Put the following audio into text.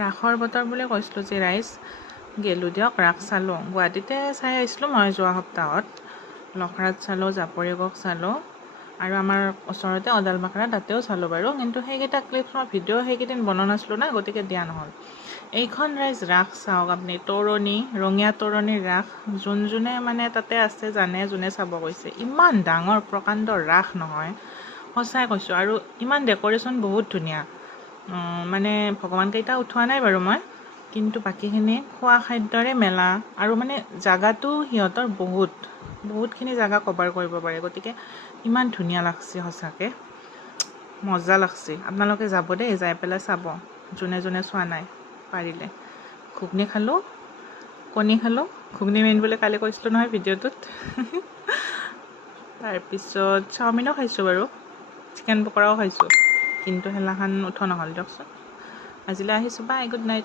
ৰাসৰ বতৰ বুলি কৈছিলোঁ যে ৰাইজ গেলোঁ দিয়ক, ৰাস চালোঁ। গুৱাহাটীতে চাই আহিছিলোঁ মই যোৱা সপ্তাহত। লখৰাত চালোঁ, জাপৰিগড় চালোঁ আৰু আমাৰ ওচৰতে অদালবাকৰা তাতেও চালোঁ বাৰু। কিন্তু সেইকেইটা ক্লিপছ মই ভিডিঅ' সেইকেইদিন বনোৱা নাছিলোঁ না, গতিকে দিয়া নহ'ল। এইখন ৰাইজ ৰাস চাওক আপুনি, তৰণী, ৰঙীয়া তৰণীৰ ৰাস। যোনে মানে তাতে আছে জানে, যোনে চাব গৈছে। ইমান ডাঙৰ প্ৰকাণ্ড ৰাস নহয়, সঁচাই কৈছোঁ। আৰু ইমান ডেক'ৰেশ্যন বহুত ধুনীয়া। মানে ভগৱানকেইটা উঠোৱা নাই বাৰু মই, কিন্তু বাকীখিনি খোৱা খাদ্যৰে মেলা আৰু মানে জাগাটো সিহঁতৰ বহুতখিনি জাগা কভাৰ কৰিব পাৰে। গতিকে ইমান ধুনীয়া লাগছে, সঁচাকৈ মজা লাগছে। আপোনালোকে যাব দেই, যাই পেলাই চাব যোনে চোৱা নাই পাৰিলে। ঘুগনি খালোঁ, কণী খালোঁ। ঘুগনি মেইন বুলি কালি কৈছিলোঁ নহয় ভিডিঅ'টোত। তাৰপিছত চাওমিনো খাইছোঁ বাৰু, চিকেন পকৰাও খাইছোঁ, কিন্তু সেইদিনাখন উঠোৱা নহ'ল দিয়কচোন। আজিলৈ আহিছোঁ, বাই, গুড নাইট।